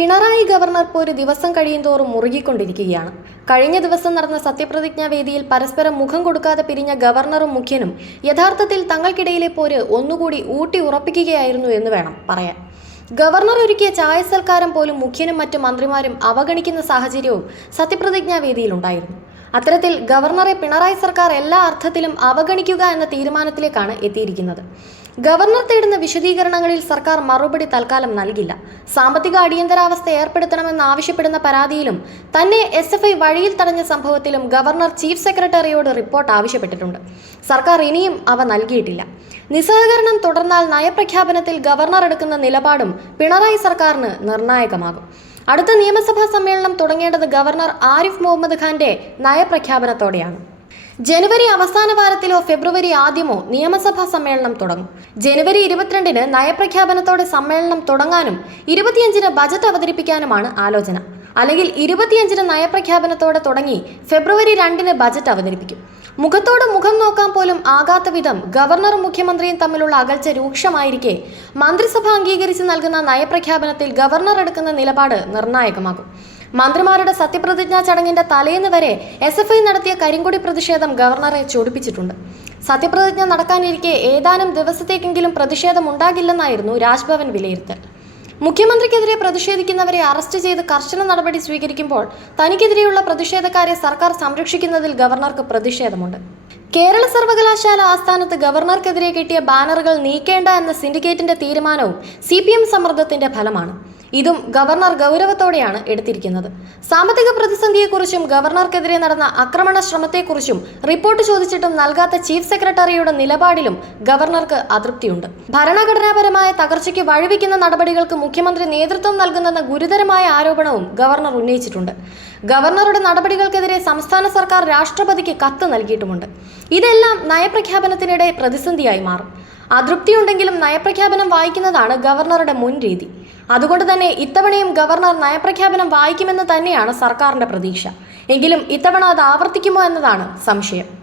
Pinarayi governor ഒരു ദിവസം കഴിയും തോറും മുറുകിക്കൊണ്ടിരിക്കുകയാണ്. കഴിഞ്ഞ ദിവസം നടന്ന സത്യപ്രതിജ്ഞാ വേദിയിൽ പരസ്പരം മുഖം കൊടുക്കാതെ പിരിഞ്ഞ ഗവർണറും മുഖ്യനും യഥാർത്ഥത്തിൽ തങ്ങൾക്കിടയിലെ പോര് ഒന്നുകൂടി ഊട്ടി ഉറപ്പിക്കുകയായിരുന്നു എന്ന് വേണം പറയാൻ. ഗവർണർ ഒരുക്കിയ ചായ സൽക്കാരം പോലും മുഖ്യനും മറ്റ് മന്ത്രിമാരും അവഗണിക്കുന്ന സാഹചര്യവും സത്യപ്രതിജ്ഞാ വേദിയിലുണ്ടായിരുന്നു അത്തരത്തിൽ ഗവർണറെ പിണറായി സർക്കാർ എല്ലാ അർത്ഥത്തിലും അവഗണിക്കുക എന്ന തീരുമാനത്തിലേക്കാണ് എത്തിയിരിക്കുന്നത്. ഗവർണർ തേടുന്ന വിശദീകരണങ്ങളിൽ സർക്കാർ മറുപടി തൽക്കാലം നൽകില്ല. സാമ്പത്തിക അടിയന്തരാവസ്ഥ ഏർപ്പെടുത്തണമെന്ന് ആവശ്യപ്പെടുന്ന പരാതിയിലും തന്നെ എസ് എഫ് ഐ വഴിയിൽ തടഞ്ഞ സംഭവത്തിലും ഗവർണർ ചീഫ് സെക്രട്ടറിയോട് റിപ്പോർട്ട് ആവശ്യപ്പെട്ടിട്ടുണ്ട്. സർക്കാർ ഇനിയും അവ നൽകിയിട്ടില്ല. നിസ്സഹകരണം തുടർന്നാൽ നയപ്രഖ്യാപനത്തിൽ ഗവർണർ എടുക്കുന്ന നിലപാടും പിണറായി സർക്കാരിന് നിർണായകമാകും. അടുത്ത നിയമസഭാ സമ്മേളനം തുടങ്ങേണ്ടത് ഗവർണർ ആരിഫ് മുഹമ്മദ് ഖാന്റെ നയപ്രഖ്യാപനത്തോടെയാണ്. ജനുവരി അവസാന വാരത്തിലോ ഫെബ്രുവരി ആദ്യമോ നിയമസഭാ സമ്മേളനം തുടങ്ങും. ജനുവരി ഇരുപത്തിരണ്ടിന് നയപ്രഖ്യാപനത്തോടെ സമ്മേളനം തുടങ്ങാനും ഇരുപത്തിയഞ്ചിന് ബജറ്റ് അവതരിപ്പിക്കാനുമാണ് ആലോചന. അല്ലെങ്കിൽ ഇരുപത്തിയഞ്ചിന് നയപ്രഖ്യാപനത്തോടെ തുടങ്ങി ഫെബ്രുവരി രണ്ടിന് ബജറ്റ് അവതരിപ്പിക്കും. മുഖത്തോട് മുഖം നോക്കാൻ പോലും ആകാത്ത വിധം ഗവർണറും മുഖ്യമന്ത്രിയും തമ്മിലുള്ള അകൽച്ച രൂക്ഷമായിരിക്കെ മന്ത്രിസഭ അംഗീകരിച്ച് നൽകുന്ന നയപ്രഖ്യാപനത്തിൽ ഗവർണർ എടുക്കുന്ന നിലപാട് നിർണായകമാകും. മന്ത്രിമാരുടെ സത്യപ്രതിജ്ഞാ ചടങ്ങിന്റെ തലേന്ന് വരെ എസ് എഫ് ഐ നടത്തിയ കരിങ്കൊടി പ്രതിഷേധം ഗവർണറെ ചൊടിപ്പിച്ചിട്ടുണ്ട്. സത്യപ്രതിജ്ഞ നടക്കാനിരിക്കെ ഏതാനും ദിവസത്തേക്കെങ്കിലും പ്രതിഷേധം ഉണ്ടാകില്ലെന്നായിരുന്നു രാജ്ഭവൻ വിലയിരുത്തൽ. മുഖ്യമന്ത്രിക്കെതിരെ പ്രതിഷേധിക്കുന്നവരെ അറസ്റ്റ് ചെയ്ത് കർശന നടപടി സ്വീകരിക്കുമ്പോൾ തനിക്കെതിരെയുള്ള പ്രതിഷേധക്കാരെ സർക്കാർ സംരക്ഷിക്കുന്നതിൽ ഗവർണർക്ക് പ്രതിഷേധമുണ്ട്. കേരള സർവകലാശാല ആസ്ഥാനത്ത് ഗവർണർക്കെതിരെ കിട്ടിയ ബാനറുകൾ നീക്കേണ്ട എന്ന സിൻഡിക്കേറ്റിന്റെ തീരുമാനവും സി പി എം സമ്മർദ്ദത്തിന്റെ ഫലമാണ്. ഇതും ഗവർണർ ഗൗരവത്തോടെയാണ് എടുത്തിരിക്കുന്നത്. സാമ്പത്തിക പ്രതിസന്ധിയെക്കുറിച്ചും ഗവർണർക്കെതിരെ നടന്ന ആക്രമണ ശ്രമത്തെക്കുറിച്ചും റിപ്പോർട്ട് ചോദിച്ചിട്ടും നൽകാത്ത ചീഫ് സെക്രട്ടറിയുടെ നിലപാടിലും ഗവർണർക്ക് അതൃപ്തിയുണ്ട്. ഭരണഘടനാപരമായ തകർച്ചയ്ക്ക് വഴിവെക്കുന്ന നടപടികൾക്ക് മുഖ്യമന്ത്രി നേതൃത്വം നൽകുന്നെന്ന ഗുരുതരമായ ആരോപണവും ഗവർണർ ഉന്നയിച്ചിട്ടുണ്ട്. ഗവർണറുടെ നടപടികൾക്കെതിരെ സംസ്ഥാന സർക്കാർ രാഷ്ട്രപതിക്ക് കത്ത് നൽകിയിട്ടുമുണ്ട്. ഇതെല്ലാം നയപ്രഖ്യാപനത്തിനിടെ പ്രതിസന്ധിയായി മാറും. അതൃപ്തിയുണ്ടെങ്കിലും നയപ്രഖ്യാപനം വായിക്കുന്നതാണ് ഗവർണറുടെ മുൻ രീതി. അതുകൊണ്ട് തന്നെ ഇത്തവണയും ഗവർണർ നയപ്രഖ്യാപനം വായിക്കുമെന്ന് തന്നെയാണ് സർക്കാരിന്റെ പ്രതീക്ഷ. എങ്കിലും ഇത്തവണ അത് ആവർത്തിക്കുമോ എന്നതാണ് സംശയം.